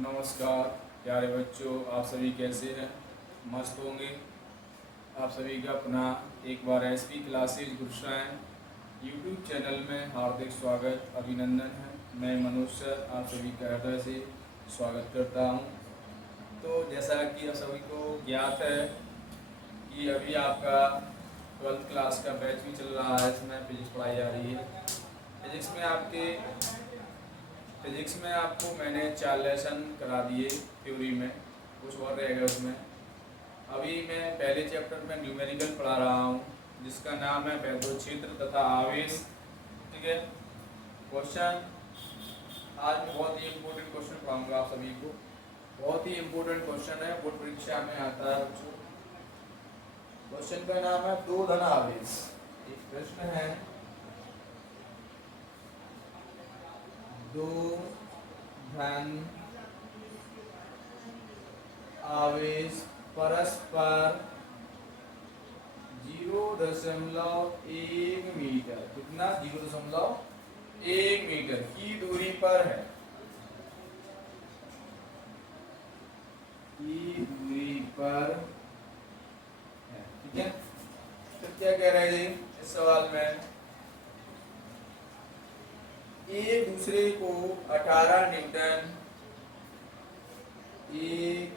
नमस्कार प्यारे बच्चों, आप सभी कैसे हैं? मस्त होंगे। आप सभी का अपना एक बार एसपी क्लासेज गुरसाएं यूट्यूब चैनल में हार्दिक स्वागत अभिनंदन है। मैं मनोज सर आप सभी का हृदय से स्वागत करता हूं। तो जैसा कि आप सभी को ज्ञात है कि अभी आपका 12th क्लास का बैच भी चल रहा है, इसमें फिजिक्स पढ़ाई जा रही है। फिजिक्स में आपको मैंने 4 लेसन करा दिए थ्योरी में, कुछ और रह गए उसमें। अभी मैं पहले चैप्टर में न्यूमेरिकल पढ़ा रहा हूँ, जिसका नाम है वैद्युत क्षेत्र तथा आवेश। ठीक है। क्वेश्चन आज मैं बहुत ही इम्पोर्टेंट क्वेश्चन पढ़ाऊंगा आप सभी को। बहुत ही इम्पोर्टेंट क्वेश्चन है, बोर्ड परीक्षा में आता है बच्चों। क्वेश्चन का नाम है दो धन आवेश। एक प्रश्न है, दो धन आवेश परस्पर 0.1 मीटर, कितना 0.1 मीटर की दूरी पर है, की दूरी पर है। ठीक है। तो क्या कह रहे हैं इस सवाल में, एक दूसरे को 18 न्यूटन, एक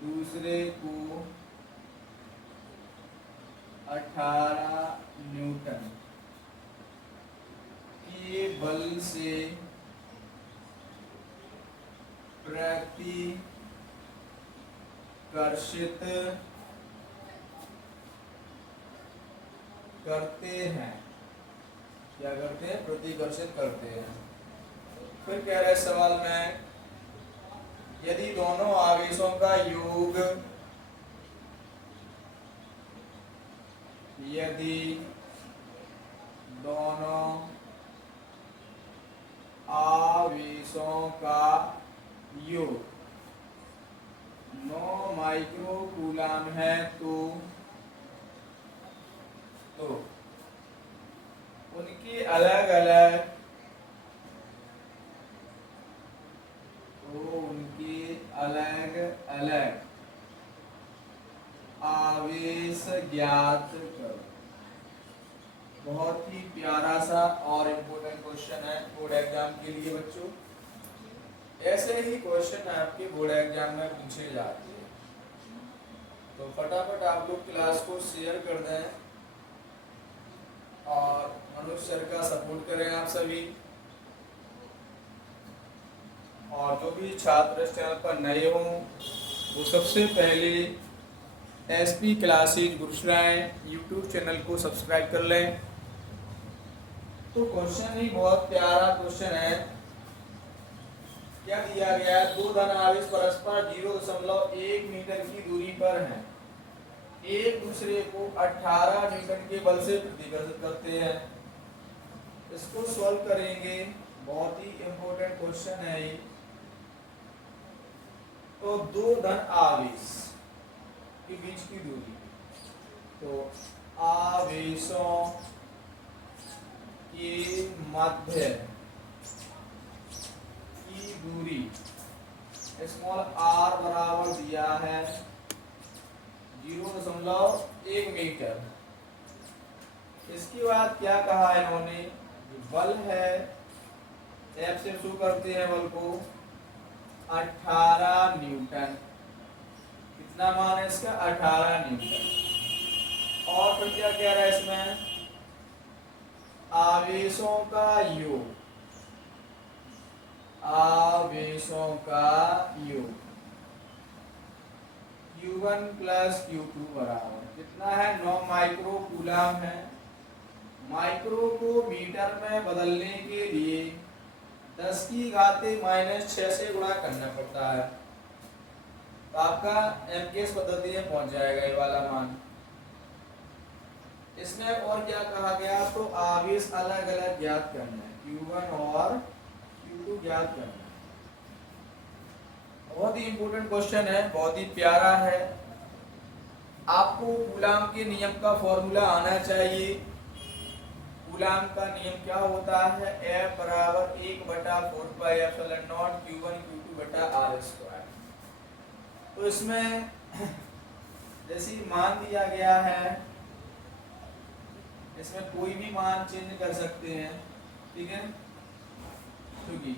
दूसरे को 18 न्यूटन के बल से प्रतिकर्षित करते हैं। क्या करते हैं? प्रतिकर्षित करते हैं। फिर कह रहे सवाल में, यदि दोनों आवेशों का योग, यदि दोनों आवेशों का योग 9 माइक्रोकूलम है तो उनकी अलग अलग आवेश ज्ञात करो। बहुत ही प्यारा सा और इम्पोर्टेंट क्वेश्चन है बोर्ड एग्जाम के लिए बच्चों। ऐसे ही क्वेश्चन आपके बोर्ड एग्जाम में पूछे जाते हैं, तो फटाफट आप लोग क्लास को शेयर कर दें और मनोज सर का सपोर्ट करें आप सभी। और जो भी छात्र इस चैनल पर नए हों वो सबसे पहले एसपी क्लासेज गुरसाएं यूट्यूब चैनल को सब्सक्राइब कर लें। तो क्वेश्चन ही बहुत प्यारा क्वेश्चन है। क्या दिया गया है? दो धन आवेश परस्पर 0.1 मीटर की दूरी पर हैं, एक दूसरे को 18 न्यूटन के बल से प्रतिकर्षित करते हैं। इसको सॉल्व करेंगे, बहुत ही इंपॉर्टेंट क्वेश्चन है ये। तो दो धन आवेश के बीच की दूरी, तो आवेशों के मध्य की दूरी स्मॉल r बराबर दिया है 0.1 मीटर। इसके बाद क्या कहा इन्होंने, बल है, F से शुरू करते हैं बल को, 18 न्यूटन। कितना मान है इसका? 18 न्यूटन। और फिर क्या कह रहा है इसमें, आवेशों का योग, आवेशों का योग Q1 प्लस Q2 बराबर कितना है? 9 माइक्रोकूलम है। माइक्रो को मीटर में बदलने के लिए 10 की घाते -6 से गुणा करना पड़ता है, तो आपका एमकेएस पद्धति में पहुंच जाएगा ये वाला मान। इसमें और क्या कहा गया, तो आवेश अलग अलग ज्ञात करना है, Q1 और Q2 ज्ञात करना है। बहुत ही इंपॉर्टेंट क्वेश्चन है, बहुत ही प्यारा है। आपको कूलॉम के नियम का फॉर्मूला आना चाहिए। कूलाम का नियम क्या होता है, F बराबर 1/4πε0 Q1 Q2 बटा R स्क्वायर। तो इसमें जैसे मान दिया गया है, इसमें कोई भी मान चेंज कर सकते हैं, ठीक है, क्योंकि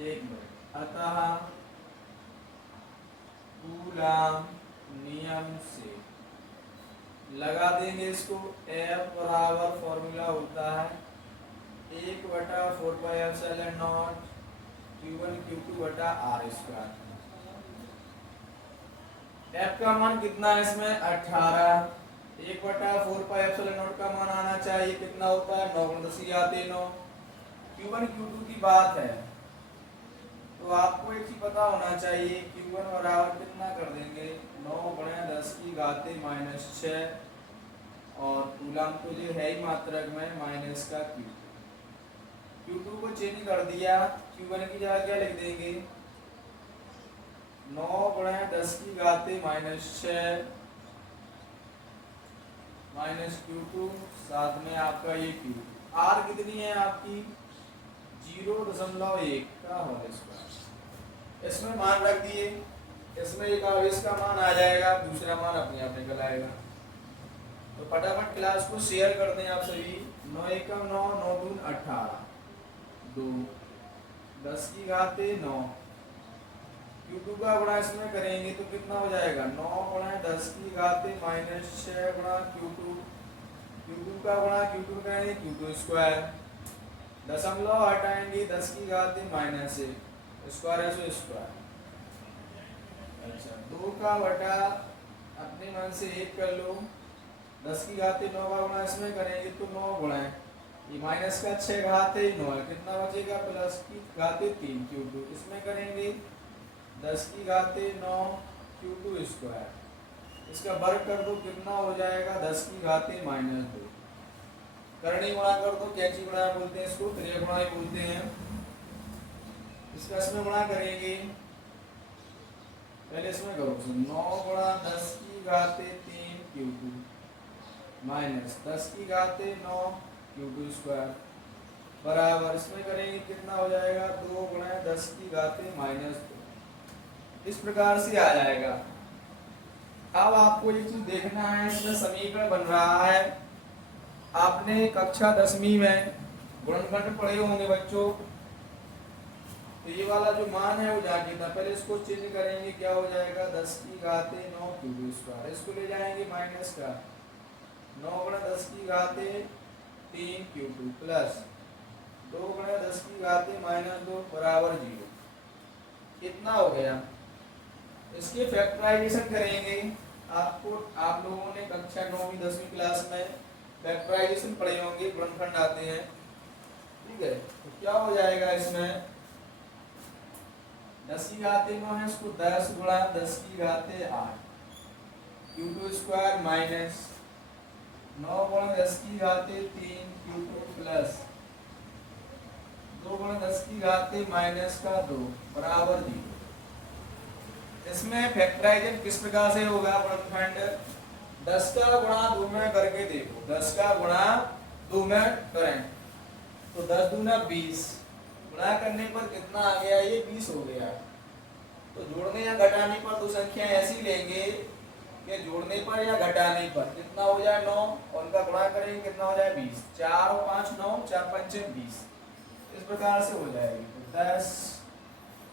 एक मिनट, अतः कूलाम नियम से लगा देंगे इसको। F बराबर फॉर्मूला होता है 1/4πε0 Q1 Q2 बटा R स्क्वायर। F का मान कितना है इसमें 18, 1/4πε0 का मान आना चाहिए कितना होता है 9 × 10⁻9। Q1 Q2 की बात है तो आपको एक चीज पता होना चाहिए, Q1 बराबर कितना कर देंगे 9 × 10⁻6 और कूलाम तो जो है ही मात्रक में माइनस का Q2। Q2 को चेंज कर दिया, Q1 की जगह क्या लिख देंगे 9 × 10⁻6 माइनस Q2, साथ में आपका ये Q2। R कितनी है आपकी 0.1 का होल स्क्वायर। इसमें मान रख दिए, इसमें एक आवेश का मान आ जाएगा, दूसरा मान अपने आप निकल आएगा। तो फटाफट क्लास को शेयर कर दें आप सभी। 9 × 1 = 9, 9 × 2 = 18, 2 10⁻9। Q2 का गुणा इसमें करेंगे तो कितना हो जाएगा 9 × 10⁻6 Q2। Q2 का गुणा Q2 करेंगे Q2 स्क्वायर, दशमलव हटाएंगे 10⁻1 स्क्वायर है सो स्क्वायर। अच्छा 2 का बटा अपने मन से 1 कर लो, 10⁻9 का गुणा इसमें करेंगे तो 9 गुणा है ये माइनस का 6 घात है 9 है, कितना बचेगा +3 Q2। इसमें करेंगे 10⁻9 Q2 स्क्वायर, इसका वर्ग कर दो कितना हो जाएगा 10⁻−2। करणी गुणा कर दो, कैंची गुणा बोलते हैं इसको, त्रिय गुणा ही बोलते हैं। इसका इसमें गुणा करेंगे, पहले इसमें करो 9 × 10⁻3 Q2 माइनस 10⁻9 Q2 स्क्वायर बराबर, इसमें करेंगे कितना हो जाएगा 2 × 10⁻−2। इस प्रकार से आ जाएगा। अब आपको एक चीज देखना है, इसमें समीकरण बन रहा है। आपने कक्षा 10वीं में गुणनखंड पढ़े होंगे बच्चों, तो ये वाला जो मान है वो जाके था, पहले इसको चेंज करेंगे, क्या हो जाएगा 10⁻9 Q2 स्क्वायर, इसको ले जाएंगे माइनस का 9 × 10⁻3 Q2 प्लस 2 × 10⁻−2 बराबर 0। कितना हो गया, इसके फैक्टराइजेशन करेंगे। आप लोगों ने कक्षा 9वीं 10वीं क्लास में फैक्टराइजेशन पढ़े होंगे, गुणनखंड आते हैं, ठीक है। तो क्या हो जाएगा इसमें 10⁻9 है, इसको 10 × 10⁻8 Q2 square minus 9 × 10⁻3 Q2 plus 2 × 10⁻−2 बराबर 0। इसमें फैक्टराइजेशन किस प्रकार से होगा, गुणनखंड 10 का गुणा 2 में करके देखो, 10 का गुणा 2 में करें तो 10 दूना 20, गुणा करने पर कितना आ गया, ये 20 हो गया। तो जोड़ने या घटाने पर दो संख्या ऐसी लेंगे कि जोड़ने पर या घटाने पर कितना हो जाए 9, और उनका गुणा करेंगे कितना हो जाए 20। 4 और 5 9, 4 × 5 = 20, इस प्रकार से हो जाएगी। तो 10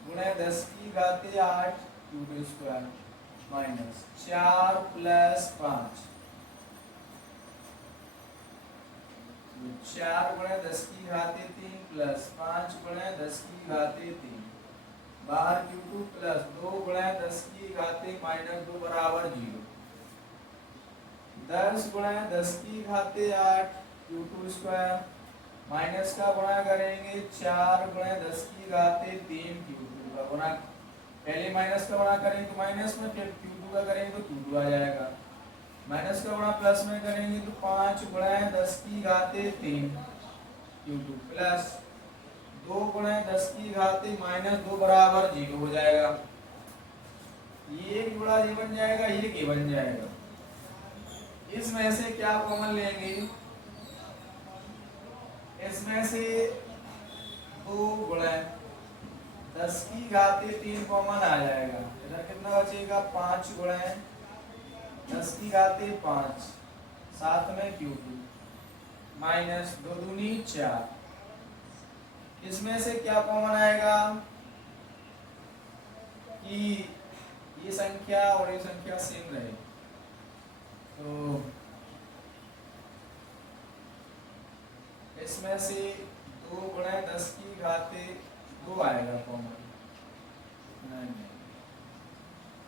× 10⁻8 Q2 स्क्वायर माइनस 4 + 5, 4 × 10⁻3 प्लस 5 × 10⁻3 बाहर Q2 प्लस 2 × 10⁻−2 बराबर 0। 10 × 10⁻8 Q2 स्क्वायर माइनस का गुणा करेंगे 4 × 10⁻3 Q2 का गुणा, पहले माइनस का गुणा करेंगे तो माइनस में, फिर Q2 का करेंगे तो Q2 आ जाएगा, माइनस का गुणा प्लस में करेंगे तो 5 × 10⁻3 Q2 प्लस 2 × 10⁻−2 बराबर 0 हो जाएगा। ये एक गुणा ये बन जाएगा, ये के बन जाएगा, इसमें से क्या कॉमन लेंगे, इसमें से 2 गुणे 10 की घाते 3 कॉमन आ जाएगा। इधर कितना बचेगा, 5 गुणे 10 की घाते 5, साथ में Q2 माइनस 2 दूनी 4। इसमें से क्या कॉमन आएगा कि ये संख्या और ये संख्या सेम रहे, तो इसमें से 2 गुणे 10 की घाते 2 आएगा कॉमन, नहीं,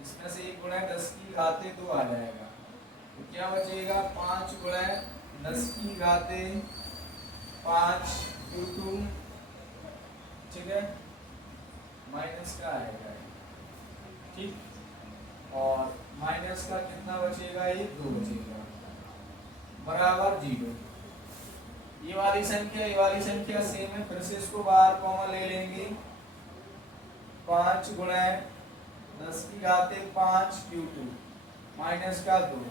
इसमें से 1 गुणे 10 की घाते 2 आ जाएगा, तो क्या बचेगा, 5 गुणे 10 की घाते 5 Q2, ठीक है, माइनस का आएगा, ठीक, और माइनस का कितना बचेगा, ये 2 बचेगा, बराबर 0। ये वाली संख्या सेम है, फिर से इसको बाहर कॉमन ले लेंगे। 5 गुणे 10 की घाते 5 Q2 माइनस का 2,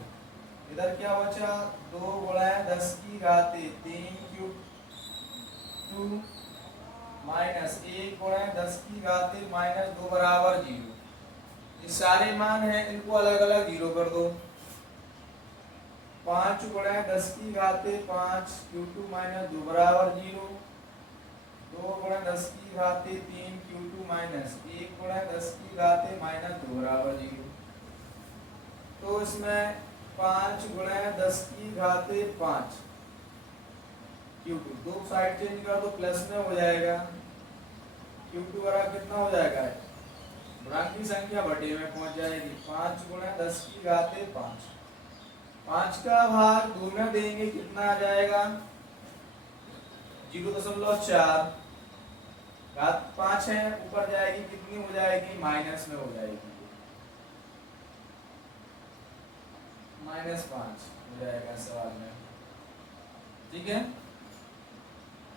इधर क्या बचा, 2 गुणे 10 की घाते 3 Q2 माइनस 1 गुणे 10 की घाते माइनस 2 बराबर 0। ये सारे मान हैं, इनको अलग अलग 0 कर दो। 5 गुणे 10 की घाते 5 Q2 माइनस 2 बराबर 0। 2 गुणे 10 की घाते 3 Q2 माइनस 1 गुणे 10 की घाते माइनस 2 बराबर 0। तो इसमें 5 गुणे 10 की घाते 5 Q2, दो साइड चेंज कर दो, प्लस में हो जाएगा, Q2 बराबर कितना हो जाएगा, गुणांक की संख्या बटे में पहुंच जाएगी। 5 गुणे 10 की घाते 5, 5 का भाग 2 में देंगे, कितना आ जाएगा, 0.4, घात 5 है, ऊपर जाएगी, कितनी हो जाएगी, माइनस में हो जाएगी, -5 हो जाएगा सवाल में, ठीक है,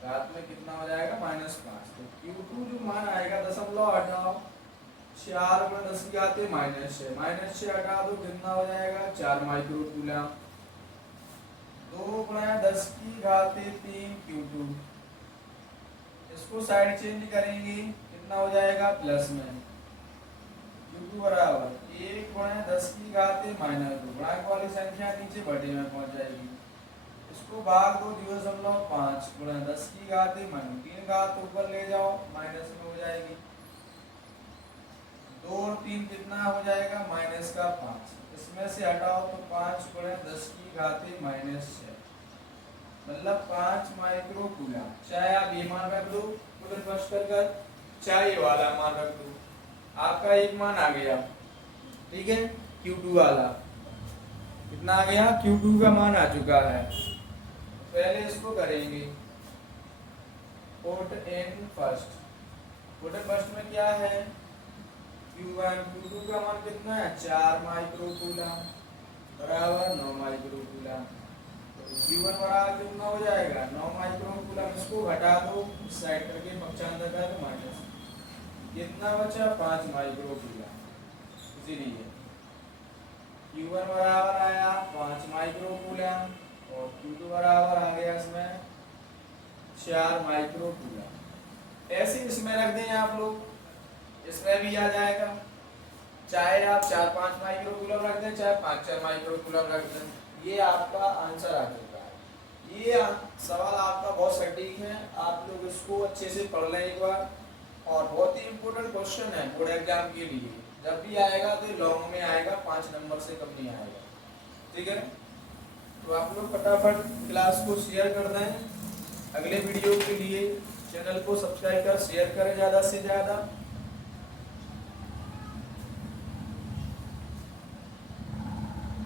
घात में कितना हो जाएगा, -5। तो Q2 जो मान आएगा, दशमलव हटाओ, 4 गुणे 10 की घाते -6, -6 हटा दो, कितना हो जाएगा, 4 माइक्रो कूलम। 2 गुणे 10 की घाते 3 Q2, इसको साइड चेंज करेंगे, कितना हो जाएगा, प्लस में, Q2 बराबर 1 गुणे 10 की घाते -2, गुणांक वाली संख्या नीचे बटे में पहुंच जाएगी, इसको भाग दो, 0.5 गुणे 10 की घाते -3, घात ऊपर ले जाओ, माइनस में हो जाएगी, 2 और 3 कितना हो जाएगा, -5, इसमें से हटाओ तो 5 गुणे 10 की घाते -6, मतलब 5 माइक्रो कूलम। चाहे आप ये मान रख दो, उधर स्पष्ट कर, चाहे ये वाला मान रख दो, आपका एक मान आ गया, ठीक है, Q2 वाला कितना आ गया, Q2 का मान आ चुका है। पहले इसको करेंगे, put in first, put in first में क्या है, Q1, Q2 का मान कितना है, 4 माइक्रो कूलम बराबर 9 माइक्रो कूलम, तो Q1 बराबर कितना हो जाएगा, 9 माइक्रो कूलम, इसको घटा दो, इस साइड करके पक्षांतर कर दो, माइनस, कितना बचा, 5 माइक्रो कूलम, इसीलिए Q1 बराबर आया 5 माइक्रो कूलम और Q2 बराबर आ गया इसमें 4 माइक्रो कूलम। ऐसे इसमें रख दें आप लोग, इसमें भी आ जाएगा, चाहे आप 4-5 माइक्रो कूलम रख दें, चाहे 5-4 माइक्रो कूलम रख दें, ये आपका आंसर आ चुका है। ये सवाल आपका बहुत सटीक है, आप लोग इसको अच्छे से पढ़ लें एक बार, और बहुत ही इम्पोर्टेंट क्वेश्चन है बोर्ड एग्जाम के लिए, जब भी आएगा तो लॉन्ग में आएगा, 5 नंबर से कम नहीं आएगा, ठीक है। तो आप लोग फटाफट क्लास को शेयर कर दें, अगले वीडियो के लिए चैनल को सब्सक्राइब कर शेयर करें ज़्यादा से ज़्यादा।